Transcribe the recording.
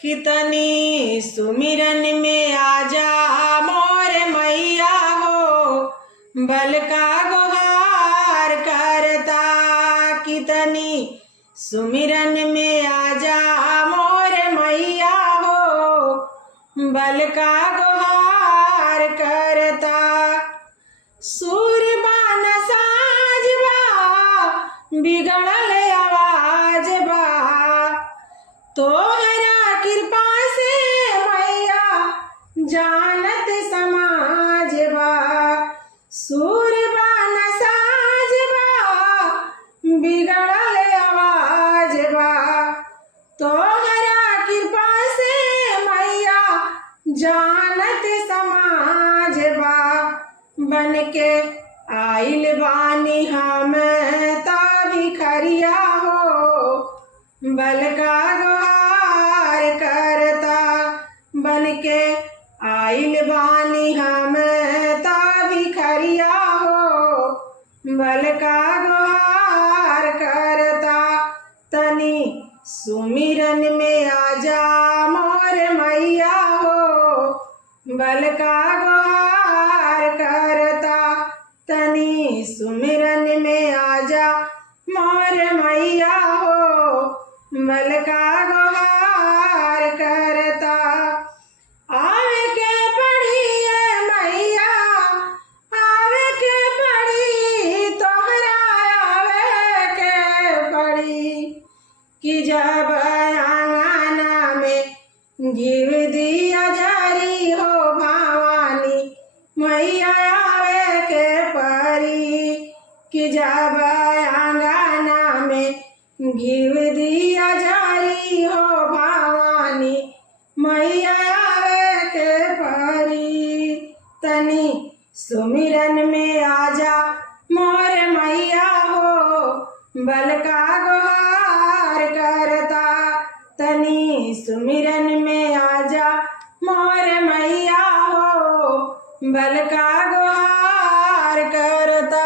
कितनी सुमिरन में आजा मोर मैया हो, बल का गुहार करता। कितनी सुमिरन में आजा मोर मैया हो, बल का गुहार करता। सूरबान साज बा बिगड़ल आवाज बा, तोहरा कृपा से मैया जानत समाज बा। सूरबान साज बा बिगड़ल आवाज बा, तोहरा कृपा से मैया जानत समाज बा। बन के आइल बानी हम ता भिखरिया हो, बल का गुहार करता। बन के आइल बानी हम ता भिखरिया हो, बल का गुहार करता। तनी सुमिरन में आजा मोर मैया हो, बल का गुहार करता। तनी सुमिरन में आजा मोर मैया हो, बल का गुहार करता। आवे के पड़ी है मैया, आवे के पड़ी, तोहरा आवे के पड़ी। कि जब आंगना में घिव दिया जारी हो भवानी, मैया आवे के परी। कि जब आंगना में घिव दिया जारी हो भवानी, मैया आवे के परी। तनी सुमिरन में आजा मोर मैया हो, बल का गुहार करता। तनी सुमिरन में आजा मोर मैया हो, बल का गुहार करता।